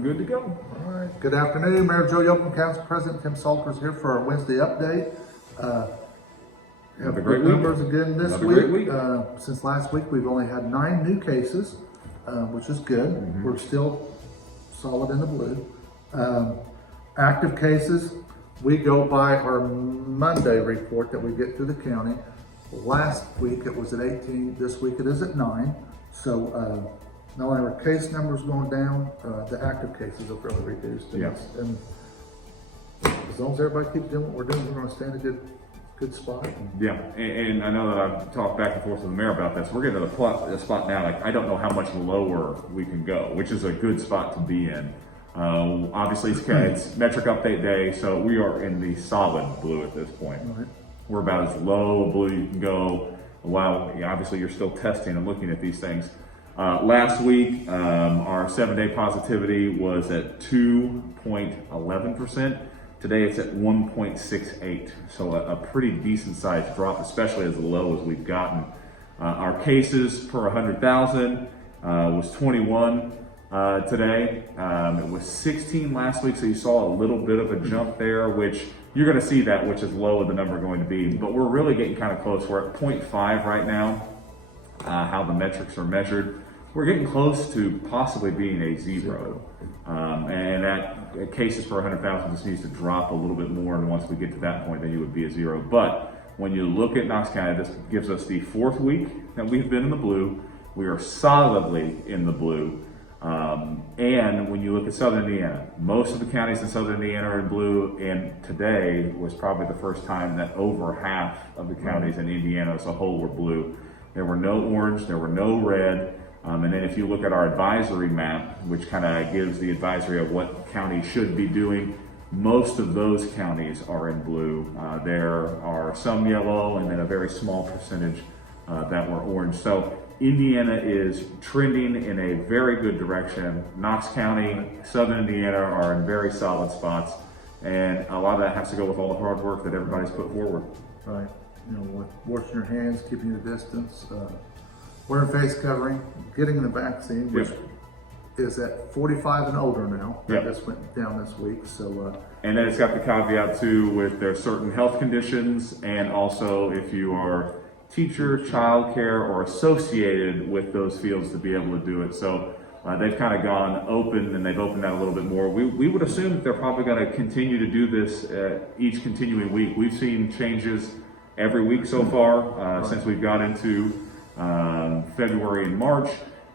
I'm good to go. All right. Good afternoon, Mayor Joe Yoakum, Council President Tim Salters here for our Wednesday update. Have a great good week. numbers again this Another week. great week. Since last week, we've only had 9 new cases, which is good. We're still solid in the blue. Active cases, we go by our Monday report that we get through the county. Last week it was at 18. This week it is at 9. So not only are case numbers going down, the active cases have really reduced. Yes. And as long as everybody keeps doing what we're doing, we're going to stay in a good spot. Yeah, and I know that I've talked back and forth with the mayor about this. We're getting to the spot now, like I don't know how much lower we can go, which is a good spot to be in. Obviously it's metric update day, so we are in the solid blue at this point. Right. We're about as low blue you can go while obviously you're still testing and looking at these things. Last week, our 7-day positivity was at 2.11%. Today it's at 1.68, so a pretty decent sized drop, especially as low as we've gotten. Our cases per 100,000 was 21 today. It was 16 last week, so you saw a little bit of a jump there, which you're going to see that, which is low the number going to be. But we're really getting kind of close. We're at 0.5 right now, how the metrics are measured. We're getting close to possibly being a 0. And that cases per 100,000 just needs to drop a little bit more. And once we get to that point, then you would be a 0. But when you look at Knox County, this gives us the 4th week that we've been in the blue. We are solidly in the blue. And when you look at Southern Indiana, most of the counties in Southern Indiana are in blue. And today was probably the first time that over half of the counties in Indiana as a whole were blue. There were no orange, there were no red. And then if you look at our advisory map, which kind of gives the advisory of what counties should be doing, most of those counties are in blue. There are some yellow and then a very small percentage that were orange. So Indiana is trending in a very good direction. Knox County, Southern Indiana are in very solid spots. And a lot of that has to go with all the hard work that everybody's put forward. Right. You know, with washing your hands, keeping your distance, wearing face covering, getting the vaccine, which is at 45 and older now. That just went down this week. So, and then it's got the caveat too with there's certain health conditions, and also if you are teacher, childcare, or associated with those fields to be able to do it. So they've kind of gone open, and they've opened that a little bit more. We would assume that they're probably going to continue to do this each continuing week. We've seen changes every week so far since we've got into February and March,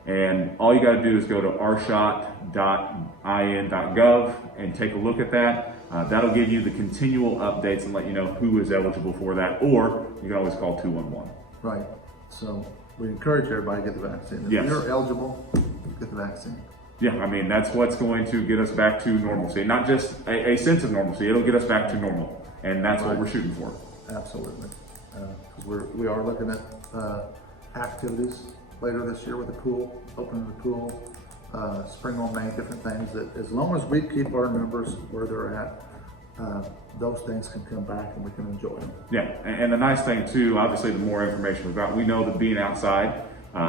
and all you got to do is go to rshot.in.gov and take a look at that. That'll give you the continual updates and let you know who is eligible for that, or you can always call 211. right. So we encourage everybody to get the vaccine. If you're eligible, get the vaccine. Yeah, I mean, that's what's going to get us back to normalcy. Not just a sense of normalcy, it'll get us back to normal, and that's what we're shooting for. Absolutely. Because we are looking at activities later this year with the pool, opening the pool, spring on May, different things that as long as we keep our numbers where they're at, those things can come back and we can enjoy them. Yeah, and the nice thing too, obviously the more information we've got, we know that being outside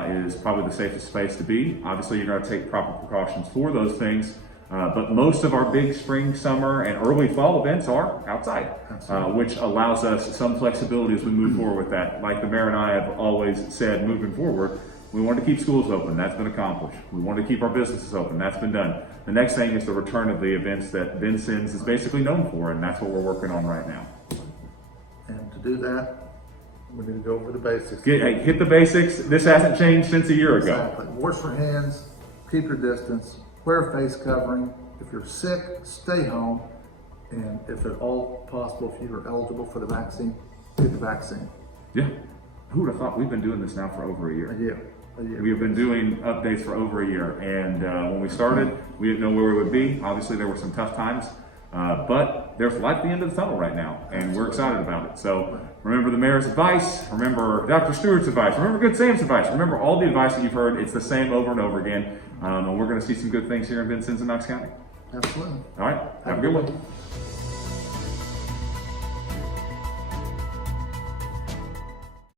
is probably the safest space to be. Obviously you're going to take proper precautions for those things, but most of our big spring, summer, and early fall events are outside, which allows us some flexibility as we move forward with that. Like the mayor and I have always said moving forward, we want to keep schools open. That's been accomplished. We want to keep our businesses open. That's been done. The next thing is the return of the events that Vincennes is basically known for, and that's what we're working on right now. And to do that, we need to go over the basics. Hit the basics. This hasn't changed since a year ago. Exactly. Wash your hands, keep your distance, wear a face covering. If you're sick, stay home. And if at all possible, if you're eligible for the vaccine, get the vaccine. Yeah. Who would have thought? We've been doing this now for over a year. A year. We have been doing updates for over a year. And when we started, we didn't know where we would be. Obviously, there were some tough times. But there's light at the end of the tunnel right now. And we're excited about it. So remember the mayor's advice. Remember Dr. Stewart's advice. Remember Good Sam's advice. Remember all the advice that you've heard. It's the same over and over again. And we're going to see some good things here in Vincennes and Knox County. Absolutely. All right. Have a good one.